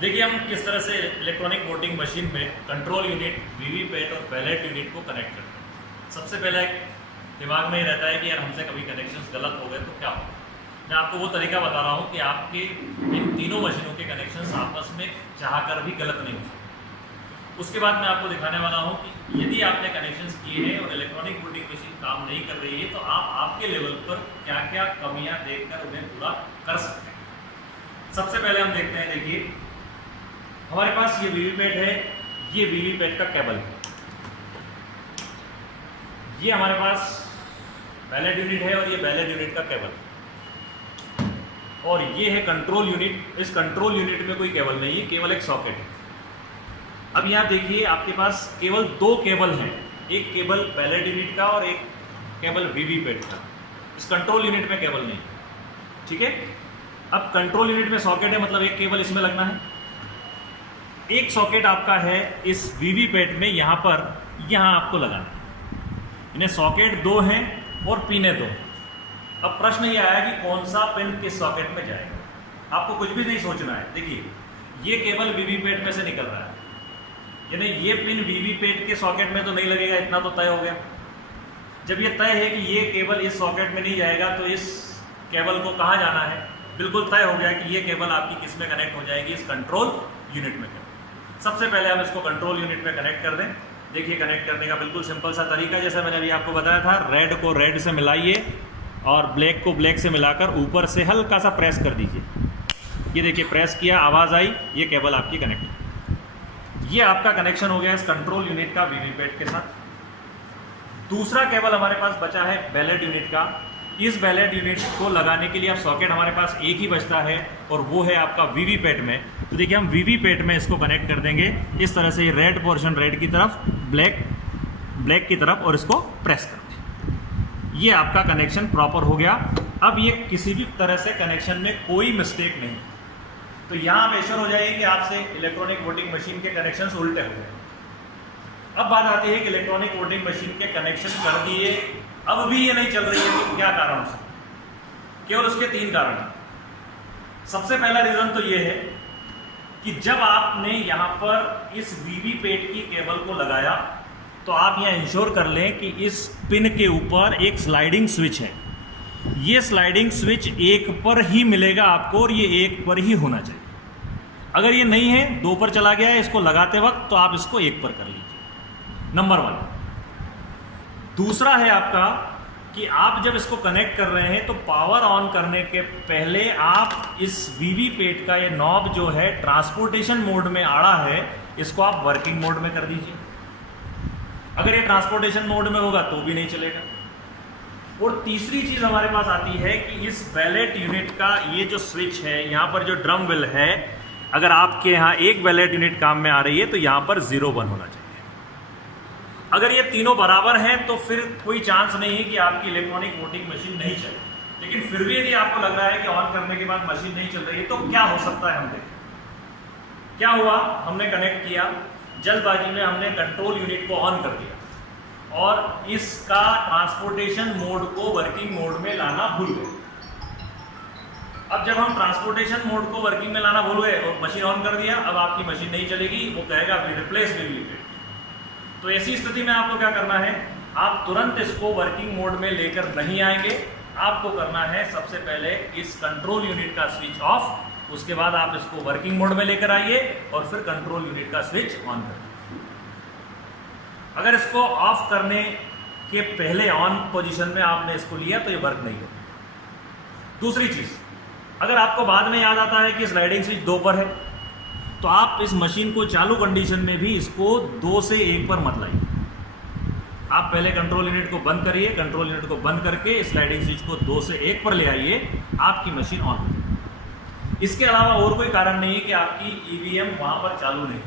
देखिए हम किस तरह से इलेक्ट्रॉनिक वोटिंग मशीन में कंट्रोल यूनिट, वीवीपैट और बैलेट यूनिट को कनेक्ट करते हैं। सबसे पहले दिमाग में ही रहता है कि यार हमसे कभी कनेक्शंस गलत हो गए तो क्या होगा। मैं आपको वो तरीका बता रहा हूँ कि आपके इन तीनों मशीनों के कनेक्शंस आपस में चाहकर भी गलत नहीं हो सकते। उसके बाद मैं आपको दिखाने वाला हूँ कि यदि आपने कनेक्शंस किए हैं और इलेक्ट्रॉनिक वोटिंग मशीन काम नहीं कर रही है तो आप आपके लेवल पर क्या क्या कमियाँ देखकर उन्हें पूरा कर सकते हैं। सबसे पहले हम देखते हैं, देखिए हमारे पास ये वीवीपैट है, ये वीवीपैट का केबल है, ये हमारे पास बैलेट यूनिट है और ये बैलेट यूनिट का केबल है, और ये है कंट्रोल यूनिट। इस कंट्रोल यूनिट में कोई केबल नहीं है, केवल एक सॉकेट है। अब यहाँ देखिए आपके पास केवल दो केबल हैं, एक केबल बैलेट यूनिट का और एक केबल वीवीपैट का। इस कंट्रोल यूनिट में केबल नहीं है, ठीक है। अब कंट्रोल यूनिट में सॉकेट है, मतलब एक केबल इसमें लगना है। एक सॉकेट आपका है इस वीवीपैट में, यहाँ पर यहाँ आपको लगाना है। इन्हें सॉकेट दो हैं और पिने दो हैं। अब प्रश्न ये आया कि कौन सा पिन किस सॉकेट में जाएगा। आपको कुछ भी नहीं सोचना है। देखिए ये केबल वीवीपैट में से निकल रहा है, यानी ये पिन वीवीपैट के सॉकेट में तो नहीं लगेगा, इतना तो तय हो गया। जब ये तय है कि ये केबल इस सॉकेट में नहीं जाएगा तो इस केबल को कहाँ जाना है, बिल्कुल तय हो गया कि ये केबल आपकी किस में कनेक्ट हो जाएगी, इस कंट्रोल यूनिट में। सबसे पहले हम इसको कंट्रोल यूनिट में कनेक्ट कर दें। देखिए कनेक्ट करने का बिल्कुल सिंपल सा तरीका, जैसा मैंने अभी आपको बताया था। रेड को रेड से मिलाइए और ब्लैक को ब्लैक से मिलाकर ऊपर से हल्का सा प्रेस कर दीजिए। ये देखिए प्रेस किया, आवाज़ आई, ये केबल आपकी कनेक्ट। ये आपका कनेक्शन हो गया इस कंट्रोल यूनिट का वीवीपैट के साथ। दूसरा केबल हमारे पास बचा है बैलेट यूनिट का। इस बैलेट यूनिट को लगाने के लिए अब सॉकेट हमारे पास एक ही बचता है और वो है आपका वीवीपैट में। तो देखिए हम वीवीपैट में इसको कनेक्ट कर देंगे इस तरह से, रेड पोर्शन रेड की तरफ, ब्लैक ब्लैक की तरफ, और इसको प्रेस कर दें। ये आपका कनेक्शन प्रॉपर हो गया। अब ये किसी भी तरह से कनेक्शन में कोई मिस्टेक नहीं। तो यहाँ आप एश्योर हो जाइए कि आपसे इलेक्ट्रॉनिक वोटिंग मशीन के कनेक्शन उल्टे हो गए। अब बात आती है कि इलेक्ट्रॉनिक वोटिंग मशीन के कनेक्शन कर दिए, अब भी ये नहीं चल रही है, तो क्या कारण से? केवल उसके तीन कारण हैं। सबसे पहला रीजन तो ये है कि जब आपने यहां पर इस वीवीपैट की केबल को लगाया तो आप यहां इंश्योर कर लें कि इस पिन के ऊपर एक स्लाइडिंग स्विच है। ये स्लाइडिंग स्विच एक पर ही मिलेगा आपको और ये एक पर ही होना चाहिए। अगर ये नहीं है, दो पर चला गया है इसको लगाते वक्त, तो आप इसको एक पर कर लीजिए, नंबर 1। दूसरा है आपका कि आप जब इसको कनेक्ट कर रहे हैं तो पावर ऑन करने के पहले आप इस वीवीपैट का ये नॉब जो है ट्रांसपोर्टेशन मोड में आड़ा है, इसको आप वर्किंग मोड में कर दीजिए। अगर ये ट्रांसपोर्टेशन मोड में होगा तो भी नहीं चलेगा। और तीसरी चीज हमारे पास आती है कि इस बैलेट यूनिट का ये जो स्विच है, यहाँ पर जो ड्रम बिल है, अगर आपके यहाँ एक बैलेट यूनिट काम में आ रही है तो यहाँ पर 0-1 होना चाहिए। अगर ये तीनों बराबर हैं तो फिर कोई चांस नहीं है कि आपकी इलेक्ट्रॉनिक वोटिंग मशीन नहीं चले। लेकिन फिर भी यदि आपको लग रहा है कि ऑन करने के बाद मशीन नहीं चल रही है तो क्या हो सकता है, हम देखें। क्या हुआ, हमने कनेक्ट किया, जल्दबाजी में हमने कंट्रोल यूनिट को ऑन कर दिया और इसका ट्रांसपोर्टेशन मोड को वर्किंग मोड में लाना भूल गए। अब जब हम ट्रांसपोर्टेशन मोड को वर्किंग में लाना भूल गए और मशीन ऑन कर दिया, अब आपकी मशीन नहीं चलेगी, वो कहेगा रिप्लेस वीवीपैट। तो ऐसी स्थिति में आपको क्या करना है, आप तुरंत इसको वर्किंग मोड में लेकर नहीं आएंगे। आपको करना है सबसे पहले इस कंट्रोल यूनिट का स्विच ऑफ, उसके बाद आप इसको वर्किंग मोड में लेकर आइए और फिर कंट्रोल यूनिट का स्विच ऑन करिए। अगर इसको ऑफ करने के पहले ऑन पोजीशन में आपने इसको लिया तो ये वर्क नहीं करेगा। दूसरी चीज, अगर आपको बाद में याद आता है कि स्लाइडिंग स्विच 2 पर है तो आप इस मशीन को चालू कंडीशन में भी इसको 2 से 1 पर मत लाइए। आप पहले कंट्रोल यूनिट को बंद करिए, कंट्रोल यूनिट को बंद करके स्लाइडिंग स्विच को 2 से 1 पर ले आइए, आपकी मशीन ऑन हो। इसके अलावा और कोई कारण नहीं है कि आपकी ईवीएम वहां पर चालू नहीं।